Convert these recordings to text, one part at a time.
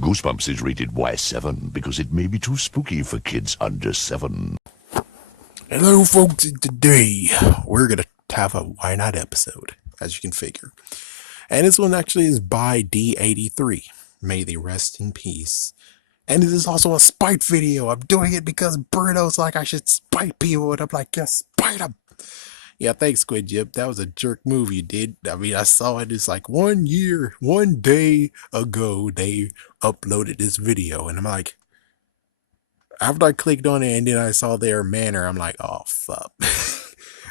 Goosebumps is rated Y7 because it may be too spooky for kids under 7. Hello, folks. Today we're gonna have a Why Not episode, as you can figure. And this one actually is by D83. May they rest in peace. And it is also a spite video. I'm doing it because Bruno's like I should spite people, and I'm like, yeah, spite them. Yeah, thanks, Squid Jib. That was a jerk move you did. I mean, I saw it. It's like 1 year, 1 day ago, they uploaded this video, and I'm like, after I clicked on it and then I saw their manner, I'm like, oh, fuck.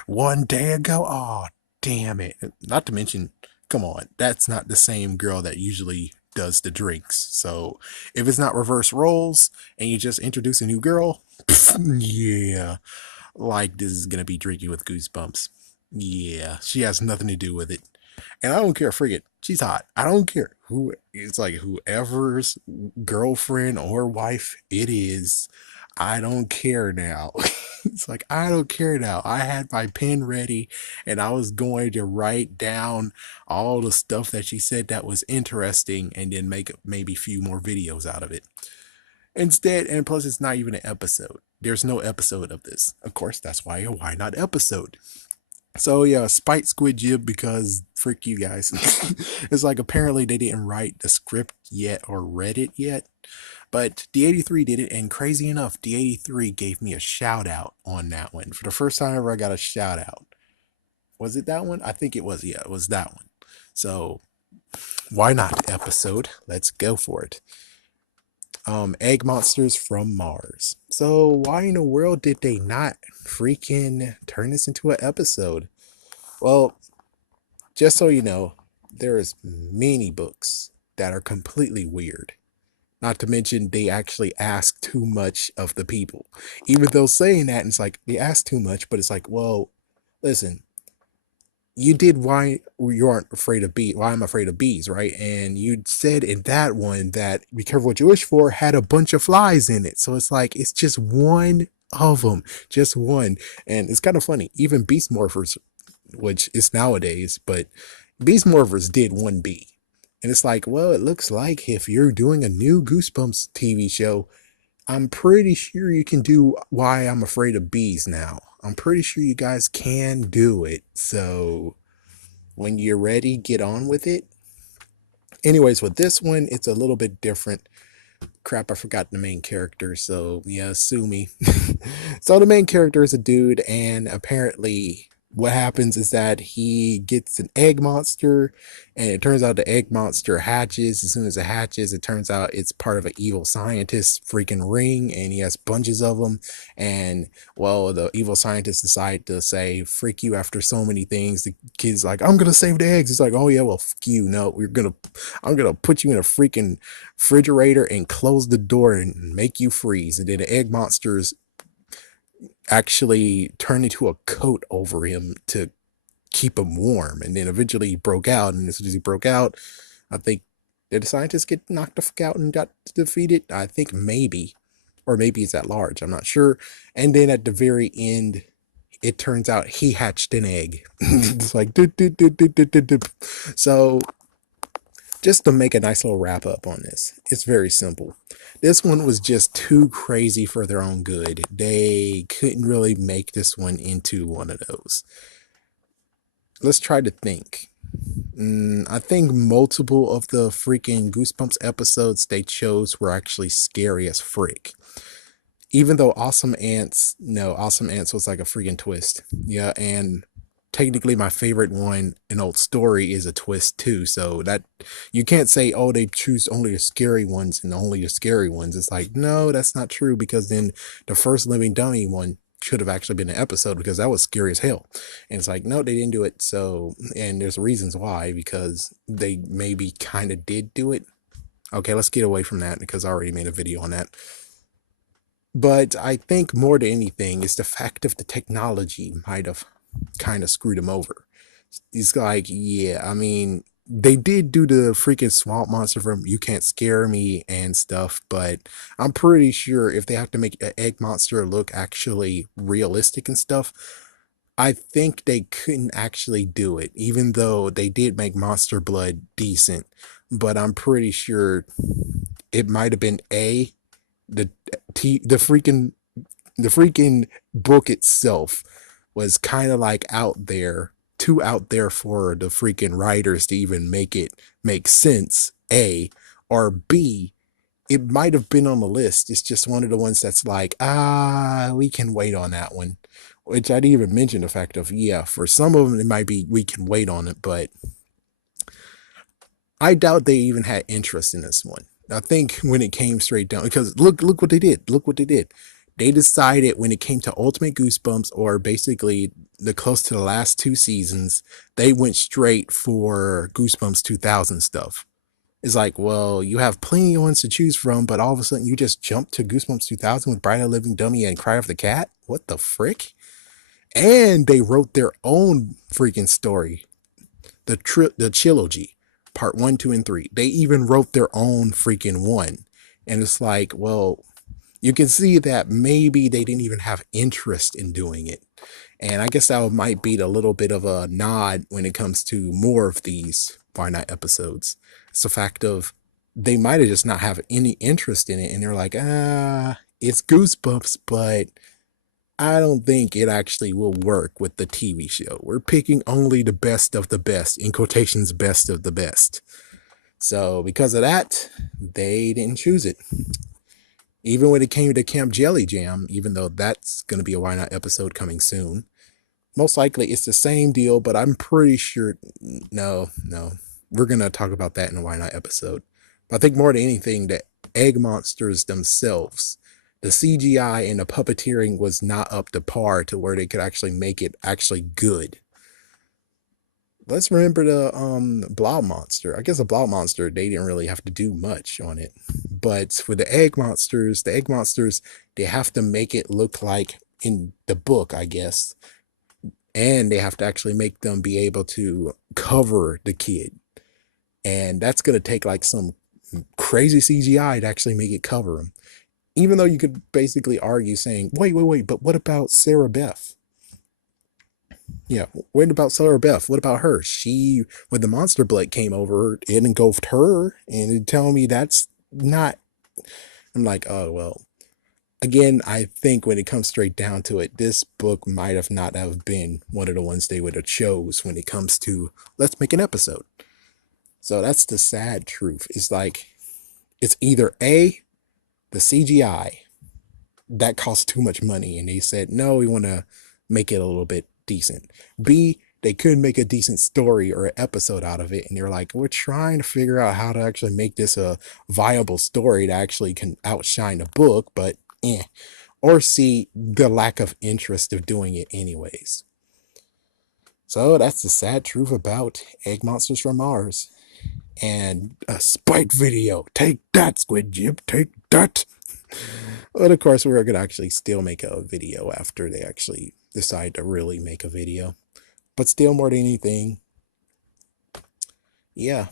1 day ago? Oh, damn it. Not to mention, come on, that's not the same girl that usually does the drinks. So if it's not reverse roles and you just introduce a new girl, yeah, like this is going to be drinking with goosebumps. Yeah, she has nothing to do with it. And I don't care, forget, she's hot. I don't care who, it's like whoever's girlfriend or wife it is. I don't care now. It's like, I don't care now. I had my pen ready and I was going to write down all the stuff that she said that was interesting and then make maybe a few more videos out of it. Instead, and plus, it's not even an episode. There's no episode of this. Of course, that's why a Why Not episode. So yeah, spite Squid Jib because frick you guys. It's like apparently they didn't write the script yet or read it yet. But D83 did it, and crazy enough, D83 gave me a shout out on that one. For the first time ever I got a shout out. Was it that one? I think it was, yeah, it was that one. So why not episode? Let's go for it. Egg monsters from Mars. So why in the world did they not freaking turn this into an episode? Well, just so you know, there's many books that are completely weird. Not to mention they actually ask too much of the people. Even though saying that, it's like they ask too much, but it's like, well, listen, you did why you aren't afraid of bees, why I'm afraid of bees, right? And you said in that one that Be Careful What You Wish For had a bunch of flies in it. So it's like it's just one of them, just one. And it's kind of funny. Even Beast Morphers, which is nowadays, but Beast Morphers did one bee. And it's like, well, it looks like if you're doing a new Goosebumps TV show, I'm pretty sure you can do Why I'm Afraid of Bees now. I'm pretty sure you guys can do it. So when you're ready, get on with it. Anyways, with this one, it's a little bit different. Crap, I forgot the main character. So yeah, sue me. So the main character is a dude, and apparently what happens is that he gets an egg monster, and it turns out the egg monster hatches. As soon as it hatches, it turns out it's part of an evil scientist freaking ring, and he has bunches of them. And well, the evil scientists decide to say freak you after so many things. The kid's like, I'm gonna save the eggs. He's like, oh yeah, well, fuck you. No, I'm gonna put you in a freaking refrigerator and close the door and make you freeze. And then the egg monsters actually turned into a coat over him to keep him warm. And then eventually he broke out. And as soon as he broke out, I think, did the scientists get knocked the fuck out and got defeated? I think maybe. Or maybe it's at large. I'm not sure. And then at the very end, it turns out he hatched an egg. It's like, so just to make a nice little wrap up on this, it's very simple. This one was just too crazy for their own good. They couldn't really make this one into one of those. Let's try to think. I think multiple of the freaking Goosebumps episodes they chose were actually scary as frick. Even though Awesome Ants, no, Awesome Ants was like a freaking twist. Yeah, and technically my favorite one, An Old Story, is a twist too. So that you can't say, oh, they choose only the scary ones and only the scary ones. It's like, no, that's not true, because then the first Living Dummy one should have actually been an episode, because that was scary as hell. And it's like, no, they didn't do it. So, and there's reasons why, because they maybe kind of did do it. Okay, let's get away from that because I already made a video on that. But I think more than anything is the fact of the technology might have kind of screwed him over. He's like, yeah, I mean, they did do the freaking swamp monster from You Can't Scare Me and stuff, but I'm pretty sure if they have to make an egg monster look actually realistic and stuff, I think they couldn't actually do it, even though they did make Monster Blood decent. But I'm pretty sure it might have been A, the the freaking book itself was kind of like out there, too out there for the freaking writers to even make it make sense. A, or B, it might have been on the list. It's just one of the ones that's like, we can wait on that one. Which I'd even mention the fact of, yeah, for some of them it might be we can wait on it, but I doubt they even had interest in this one. I think when it came straight down, because look what they did. Look what they did. They decided when it came to Ultimate Goosebumps, or basically the close to the last two seasons, they went straight for Goosebumps 2000 stuff. It's like, well, you have plenty of ones to choose from, but all of a sudden you just jump to Goosebumps 2000 with Bride of the Living Dummy and Cry of the Cat? What the frick? And they wrote their own freaking story, the trilogy, part 1, 2, and 3. They even wrote their own freaking one. And it's like, well, you can see that maybe they didn't even have interest in doing it. And I guess that might be a little bit of a nod when it comes to more of these Why Not episodes. It's the fact of they might have just not have any interest in it, and they're like, it's Goosebumps, but I don't think it actually will work with the TV show. We're picking only the best of the best, in quotations, best of the best. So because of that, they didn't choose it. Even when it came to Camp Jelly Jam, even though that's going to be a Why Not episode coming soon, most likely it's the same deal, but I'm pretty sure, no, we're going to talk about that in a Why Not episode. But I think more than anything, the egg monsters themselves, the CGI and the puppeteering was not up to par to where they could actually make it actually good. Let's remember the blob monster. I guess the blob monster, they didn't really have to do much on it. But for the egg monsters, they have to make it look like in the book, I guess. And they have to actually make them be able to cover the kid. And that's going to take like some crazy CGI to actually make it cover him. Even though you could basically argue saying, wait, but what about Sarah Beth? Yeah, what about Sarah Beth? What about her? She, when the monster blood came over, it engulfed her, and it telling me that's not. I'm like, oh well. Again, I think when it comes straight down to it, this book might have not have been one of the ones they would have chose when it comes to let's make an episode. So that's the sad truth. It's like it's either A, the CGI that costs too much money, and they said no, we want to make it a little bit decent. B, they couldn't make a decent story or an episode out of it, and they're like, we're trying to figure out how to actually make this a viable story that actually can outshine the book, but or C, the lack of interest of doing it anyways. So that's the sad truth about Egg Monsters from Mars. And a Spike video. Take that, Squid Jib. Take that. But of course, we're going to actually still make a video after they actually decide to really make a video. But still, more than anything, yeah.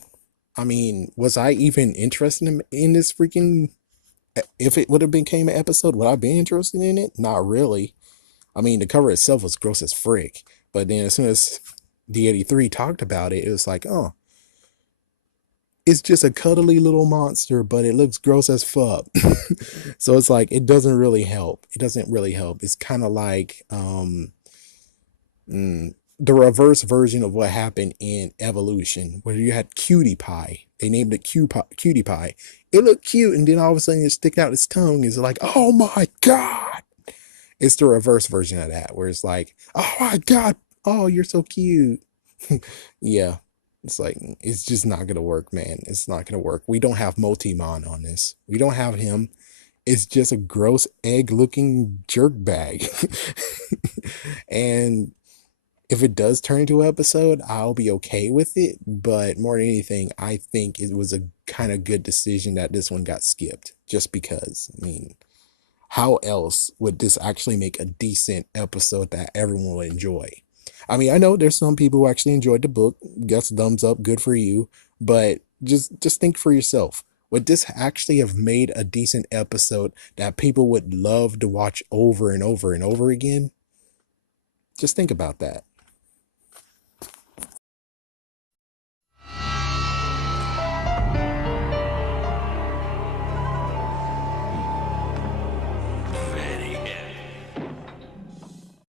I mean, was I even interested in this freaking... If it would have became an episode, would I be interested in it? Not really. I mean, the cover itself was gross as frick. But then as soon as D83 talked about it, it was like, oh, it's just a cuddly little monster, but it looks gross as fuck. So it's like, it doesn't really help. It doesn't really help. It's kind of like the reverse version of what happened in Evolution, where you had Cutie Pie. They named it Cutie Pie. It looked cute, and then all of a sudden it stick out its tongue. It's like, oh my god! It's the reverse version of that, where it's like, oh my god, oh, you're so cute. Yeah, it's like, it's just not gonna work, man. It's not gonna work. We don't have Multimon on this. We don't have him. It's just a gross egg-looking jerk bag. And if it does turn into an episode, I'll be okay with it. But more than anything, I think it was a kind of good decision that this one got skipped. Just because, I mean, how else would this actually make a decent episode that everyone will enjoy? I mean, I know there's some people who actually enjoyed the book. Guess thumbs up, good for you. But just think for yourself. Would this actually have made a decent episode that people would love to watch over and over and over again? Just think about that.